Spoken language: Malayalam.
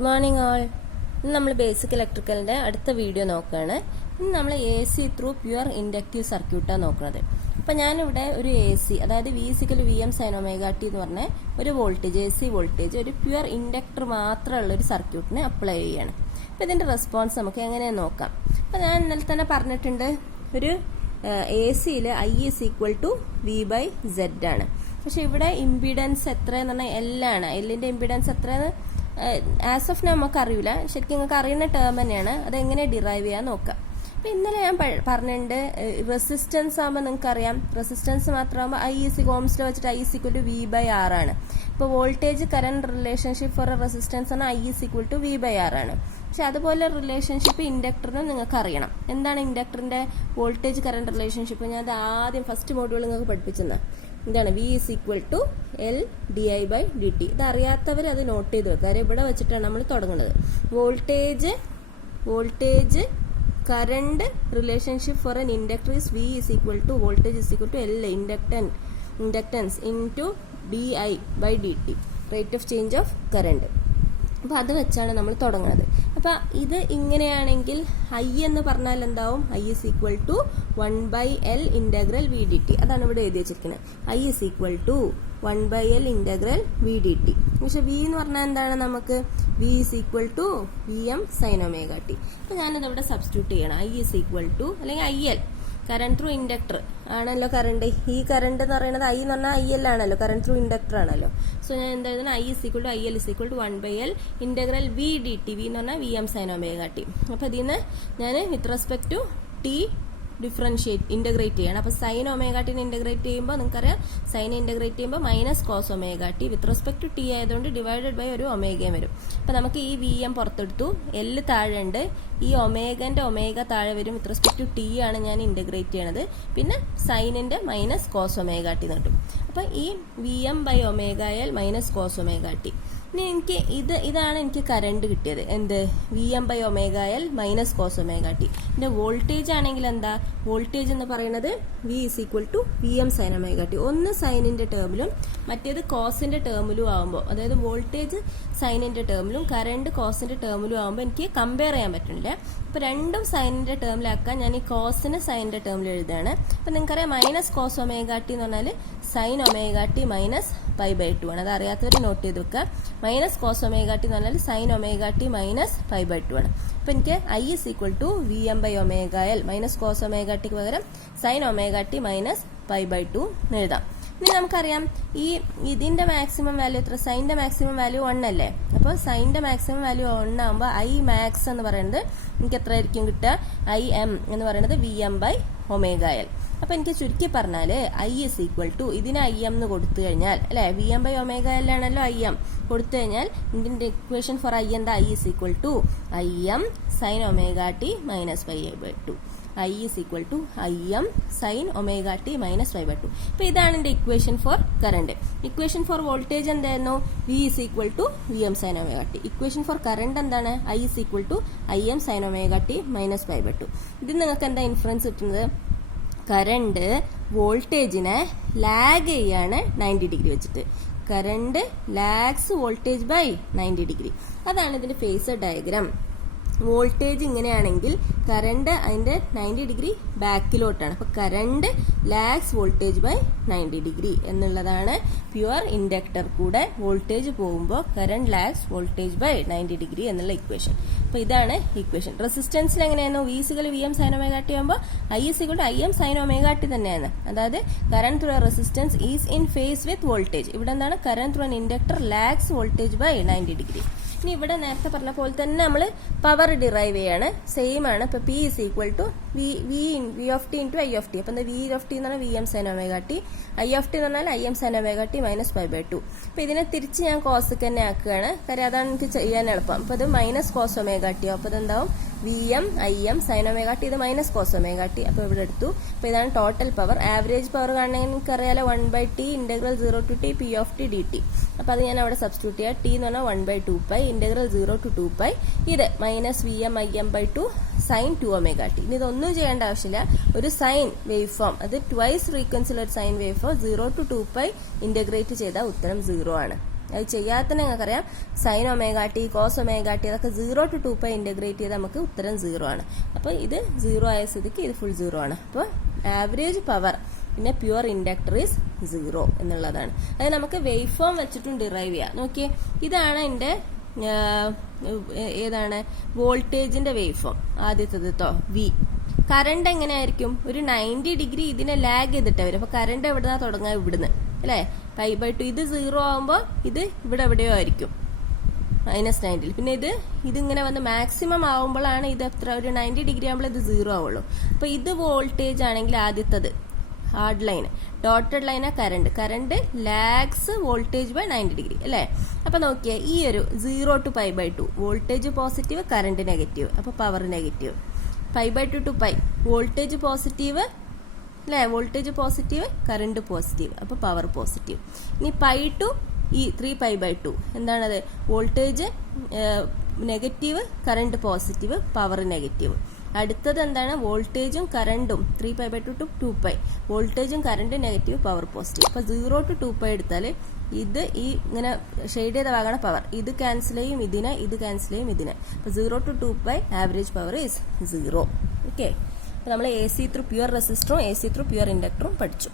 Good morning all. ഇന്ന് നമ്മൾ ബേസിക് ഇലക്ട്രിക്കലിന്റെ അടുത്ത വീഡിയോ നോക്കുകയാണ്. ഇന്ന് നമ്മൾ A C through pure inductive സർക്യൂട്ടാണ് നോക്കുന്നത്. അപ്പം ഞാനിവിടെ ഒരു എ സി, അതായത് V M sine omega T എന്ന് പറഞ്ഞ ഒരു വോൾട്ടേജ്, എ സി വോൾട്ടേജ് ഒരു പ്യുവർ ഇൻഡക്ടർ മാത്രമുള്ള ഒരു സർക്യൂട്ടിനെ അപ്ലൈ ചെയ്യാണ്. അപ്പം ഇതിന്റെ റെസ്പോൺസ് നമുക്ക് എങ്ങനെയാന്ന് നോക്കാം. അപ്പം ഞാൻ ഇന്നലെ തന്നെ പറഞ്ഞിട്ടുണ്ട്, ഒരു എ സിയിൽ I is equal to V by Z ആണ്. പക്ഷെ ഇവിടെ ഇമ്പിഡൻസ് എത്രയെന്ന് പറഞ്ഞാൽ എൽ ആണ്. എല്ലിന്റെ ഇമ്പിഡൻസ് എത്രയെന്ന് ആസ് ഓഫ് നമുക്ക് അറിയില്ല. ശരിക്കും നിങ്ങൾക്ക് അറിയുന്ന ടേം തന്നെയാണ്. അതെങ്ങനെ ഡിറൈവ് ചെയ്യാൻ നോക്കാം. അപ്പൊ ഇന്നലെ ഞാൻ പറഞ്ഞിട്ടുണ്ട്, റെസിസ്റ്റൻസ് ആകുമ്പോൾ നിങ്ങൾക്ക് അറിയാം, റെസിസ്റ്റൻസ് മാത്രമാകുമ്പോൾ ഐ ഇസ് ഓംസിൽ വെച്ചിട്ട് I is equal to V by R ആണ്. ഇപ്പോൾ voltage current relationship for resistance ആണ് I is equal to V by R ആണ്. പക്ഷെ അതുപോലെ റിലേഷൻഷിപ്പ് ഇൻഡക്ടറിനും നിങ്ങൾക്ക് അറിയണം. എന്താണ് ഇൻഡക്ടറിന്റെ വോൾട്ടേജ് കറന്റ് റിലേഷൻഷിപ്പ്? ഞാൻ അത് ആദ്യം ഫസ്റ്റ് മോഡ്യൂൾ നിങ്ങൾക്ക് പഠിപ്പിച്ചത്. എന്താണ്? V is equal to L D I by D T. ഇത് അറിയാത്തവർ അത് നോട്ട് ചെയ്ത് വെക്കുക. കാര്യം ഇവിടെ വെച്ചിട്ടാണ് നമ്മൾ തുടങ്ങുന്നത്. Voltage current relationship for an inductor is V is equal to voltage is equal to L inductance into D I by D T, rate of change of current. അപ്പൊ അത് വെച്ചാണ് നമ്മൾ തുടങ്ങുന്നത്. അപ്പൊ ഇത് ഇങ്ങനെയാണെങ്കിൽ ഐ എന്ന് പറഞ്ഞാൽ എന്താവും? I is equal to 1/L integral V D T. അതാണ് ഇവിടെ എഴുതി വെച്ചിരിക്കുന്നത്. I is equal to 1/L integral V D T. പക്ഷെ വി എന്ന് പറഞ്ഞാൽ എന്താണ്? നമുക്ക് V is equal to V M sine omega T. അപ്പൊ ഞാനത് ഇവിടെ സബ്സ്റ്റിറ്റ്യൂട്ട് ചെയ്യണം. ഐ ഇസ് ഈക്വൽ ടു, അല്ലെങ്കിൽ I L, current through inductor ആണല്ലോ കറണ്ട്. ഈ കറണ്ട് എന്ന് പറയുന്നത് ഐ എന്ന് പറഞ്ഞാൽ ഐ എൽ ആണല്ലോ, കറന്റ് ത്രൂ ഇൻഡക്ടർ ആണല്ലോ. സോ ഞാൻ എന്താ എഴുതുന്നത്? I is equal to I L is equal to 1/L integral V D T. V എന്ന് പറഞ്ഞാൽ V M sine omega T. അപ്പൊ ഇതിന്ന് ഞാൻ with respect to T integrate ചെയ്യണം. അപ്പൊ സൈൻ ഒമേഗ ടിനെ ഇന്റഗ്രേറ്റ് ചെയ്യുമ്പോൾ നിങ്ങൾക്കറിയാം, സൈൻ ഇന്റഗ്രേറ്റ് ചെയ്യുമ്പോൾ minus cos omega T. With respect to T ആയതുകൊണ്ട് ഡിവൈഡഡ് ബൈ ഒരു ഒമേഗയും വരും. അപ്പൊ നമുക്ക് ഈ വി എം പുറത്തെടുത്തു, എൽ താഴെ ഉണ്ട്, ഈ ഒമേഗന്റെ ഒമേഗ താഴെ വരും. വിത്ത് റെസ്പെക്ട് ടു ടി ആണ് ഞാൻ ഇന്റഗ്രേറ്റ് ചെയ്യണത്. പിന്നെ സൈനിന്റെ മൈനസ് കോസ് ഒമേഗ ടി കിട്ടും. അപ്പൊ ഈ V M by omega L minus cos omega T. ഇനി എനിക്ക് ഇതാണ് എനിക്ക് കറണ്ട് കിട്ടിയത്. എന്ത്? V M by omega L minus cos omega T. പിന്നെ വോൾട്ടേജ് ആണെങ്കിൽ എന്താ? വോൾട്ടേജ് എന്ന് പറയുന്നത് V is equal to V M sine omega T. ഒന്ന് സൈനിന്റെ ടേമിലും മറ്റേത് കോസിന്റെ ടേമിലും ആകുമ്പോൾ, അതായത് വോൾട്ടേജ് സൈനിന്റെ ടേമിലും കറണ്ട് കോസിന്റെ ടേമിലും ആകുമ്പോൾ എനിക്ക് കമ്പയർ ചെയ്യാൻ പറ്റുന്നില്ല. അപ്പൊ രണ്ടും സൈനിന്റെ ടേമിലാക്കാൻ ഞാൻ ഈ കോസിന് സൈനിന്റെ ടേമിൽ എഴുതാണ്. അപ്പൊ നിങ്ങൾക്കറിയാം, മൈനസ് കോസ് ഒമേഗ ടി എന്ന് പറഞ്ഞാൽ sine omega T minus pi by two ആണ്. അത് അറിയാത്തവർ നോട്ട് ചെയ്ത് വെക്കുക. മൈനസ് കോസ് ഒമേഗ ടി എന്ന് പറഞ്ഞാൽ sine omega T minus pi by two ആണ്. അപ്പൊ എനിക്ക് I is equal to V M by omega L minus cos omega ടിക്ക് പകരം sine omega T minus pi by two എഴുതാം. ഇനി നമുക്കറിയാം, ഇതിന്റെ മാക്സിമം വാല്യൂ എത്ര? സൈനിന്റെ മാക്സിമം വാല്യൂ 1 അല്ലേ? അപ്പോൾ സൈനിന്റെ മാക്സിമം വാല്യൂ 1 ആകുമ്പോൾ ഐ മാക്സ് എന്ന് പറയുന്നത് എനിക്ക് എത്ര ആയിരിക്കും കിട്ടുക? ഐ എം എന്ന് പറയുന്നത് V M by omega L. അപ്പൊ എനിക്ക് ചുരുക്കി പറഞ്ഞാല് ഐ ഇസ് ഈക്വൽ ടു, ഇതിന് ഐ എം എന്ന് കൊടുത്തു കഴിഞ്ഞാൽ, അല്ലെ, V M by omega L ആണല്ലോ ഐ എം കൊടുത്തു കഴിഞ്ഞാൽ, ഇതിന്റെ ഇക്വേഷൻ ഫോർ ഐ എന്താ? I is equal to I M sine omega T minus pi by two. I is equal to I M sine omega T minus pi by two. അപ്പൊ ഇതാണ് എന്റെ equation for current. Equation for voltage എന്തായിരുന്നു? V is equal to V M sine omega T. Equation for current എന്താണ്? I is equal to I M sine omega T minus pi by two. ഇത് നിങ്ങൾക്ക് എന്താ ഇൻഫറൻസ് കിട്ടുന്നത്? കറണ്ട് വോൾട്ടേജിനെ ലാഗ് ചെയ്യാണ് 90 ഡിഗ്രി വെച്ചിട്ട്. Current lags voltage by 90 degree. അതാണ് ഇതിന്റെ ഫേസർ ഡയഗ്രാം. വോൾട്ടേജ് ഇങ്ങനെയാണെങ്കിൽ കറണ്ട് അതിന്റെ 90 ഡിഗ്രി ബാക്കിലോട്ടാണ്. അപ്പൊ current lags voltage by 90 degree എന്നുള്ളതാണ് പ്യുവർ ഇൻഡക്ടർ കൂടെ വോൾട്ടേജ് പോകുമ്പോൾ current lags voltage by 90 degree എന്നുള്ള ഇക്വേഷൻ. അപ്പൊ ഇതാണ് ഇക്വേഷൻ. റെസിസ്റ്റൻസിൽ എങ്ങനെയായിരുന്നു? V is equal to V M sine omega T ആകുമ്പോൾ I is equal to I M sine omega T തന്നെയാണ്. അതായത് current through resistance is in phase with voltage. ഇവിടെ എന്താണ്? Current through inductor lags voltage by 90 degree. ഇനി ഇവിടെ നേരത്തെ പറഞ്ഞ പോലെ തന്നെ നമ്മൾ പവർ ഡിറൈവ് ചെയ്യാണ്. സെയിം ആണ്. ഇപ്പൊ P is equal to V of T into I of T. അപ്പൊ വി ഓഫ് ടി എന്ന് പറഞ്ഞാൽ V M sine omega T, I of T എന്ന് പറഞ്ഞാൽ I M sine omega T minus pi by two. അപ്പൊ ഇതിനെ തിരിച്ച് ഞാൻ കോസ് തന്നെ ആക്കുകയാണ്. കാര്യം അതാണ് എനിക്ക് ചെയ്യാൻ എളുപ്പം. അപ്പൊ ഇത് മൈനസ് കോസ് ഒമേഗ ടി. അപ്പൊ ഇതെന്താവും? V M I M sine omega T. ഇത് മൈനസ് കോസ് ഒമേഗ ടി. അപ്പൊ ഇവിടെ എടുത്തു. അപ്പൊ ഇതാണ് ടോട്ടൽ പവർ. ആവറേജ് പവർ കാണണമെങ്കിൽ എനിക്കറിയാലോ 1/T integral 0 to T P of T D T. അപ്പൊ അത് ഞാൻ അവിടെ സബ്സ്റ്റിറ്റ്യൂട്ട് ചെയ്യാം. ടി എന്ന് പറഞ്ഞാൽ 1/2 പൈ ഇന്റഗ്രൽ 0 ടു 2 പൈ. ഇത് minus V M I M by 2 sine 2 omega T. ഇനി ഇതൊന്നും ചെയ്യേണ്ട ആവശ്യമില്ല. ഒരു സൈൻ വേവ് ഫോം, അത് ട്വൈസ് ഫ്രീക്വൻസിയിൽ ഒരു sine wave form 0 to 2 pi integrate ചെയ്താൽ ഉത്തരം 0 ആണ്. അത് ചെയ്യാത്ത നിങ്ങൾക്കറിയാം sine omega T cos omega T അതൊക്കെ 0 to 2π ഇൻ്റഗ്രേറ്റ് ചെയ്താൽ നമുക്ക് ഉത്തരം 0 ആണ്. അപ്പോൾ ഇത് 0 ആയ സ്ഥിതിക്ക് ഇത് ഫുൾ 0 ആണ്. അപ്പോൾ ആവറേജ് പവർ പിന്നെ പ്യുവർ ഇൻഡക്ടർ ഈസ് 0 എന്നുള്ളതാണ്. അത് നമുക്ക് വേവ് ഫോം വെച്ചിട്ടും ഡിറൈവ് ചെയ്യാം. നോക്കിയേ, ഇതാണ് എൻ്റെ ഏതാണ് വോൾട്ടേജിന്റെ വേവ് ഫോം. ആദ്യത്തേത് കേട്ടോ വി. കറണ്ട് എങ്ങനെയായിരിക്കും? ഒരു 90 ഡിഗ്രി ഇതിനെ ലാഗ് ചെയ്തിട്ട് വരും. അപ്പൊ കറണ്ട് എവിടുന്നാ തുടങ്ങുക? ഇവിടുന്ന് അല്ലേ, π/2. ഇത് 0 ആകുമ്പോൾ ഇത് ഇവിടെ എവിടെയോ ആയിരിക്കും -90. പിന്നെ ഇതിങ്ങനെ വന്ന് മാക്സിമം ആവുമ്പോഴാണ് ഇത് എത്ര, ഒരു 90 ഡിഗ്രി ആകുമ്പോൾ ഇത് 0 ആവുള്ളൂ. അപ്പൊ ഇത് വോൾട്ടേജ് ആണെങ്കിൽ ആദ്യത്തത് ഹാർഡ് ലൈൻ, ഡോട്ടഡ് ലൈനാ current lags voltage by 90 degree അല്ലേ. അപ്പൊ നോക്കിയേ, ഈ ഒരു 0 to π/2 voltage positive, current negative, അപ്പൊ power negative. π/2 to π voltage positive അല്ലേ, വോൾട്ടേജ് പോസിറ്റീവ്, കറണ്ട് പോസിറ്റീവ്, അപ്പൊ പവർ പോസിറ്റീവ്. ഇനി π to ഈ 3π/2 എന്താണത്? Voltage negative, current positive, power negative. അടുത്തത് എന്താണ്? വോൾട്ടേജും കറണ്ടും 3π/2 to 2π വോൾട്ടേജും കറണ്ട് നെഗറ്റീവ്, പവർ പോസിറ്റീവ്. അപ്പൊ 0 to 2π എടുത്താൽ ഇത് ഈ ഇങ്ങനെ ഷെയ്ഡ് ചെയ്ത ഭാഗമാണ് പവർ. ഇത് ക്യാൻസൽ ചെയ്യും ഇതിനെ, ഇത് ക്യാൻസൽ ചെയ്യും ഇതിനെ. അപ്പൊ 0 to 2π average power is 0. Okay, അപ്പൊ നമ്മൾ AC ത്രൂ പ്യുവർ റെസിസ്റ്ററും AC ത്രൂ പ്യുവർ ഇൻഡക്ടറും പഠിച്ചു.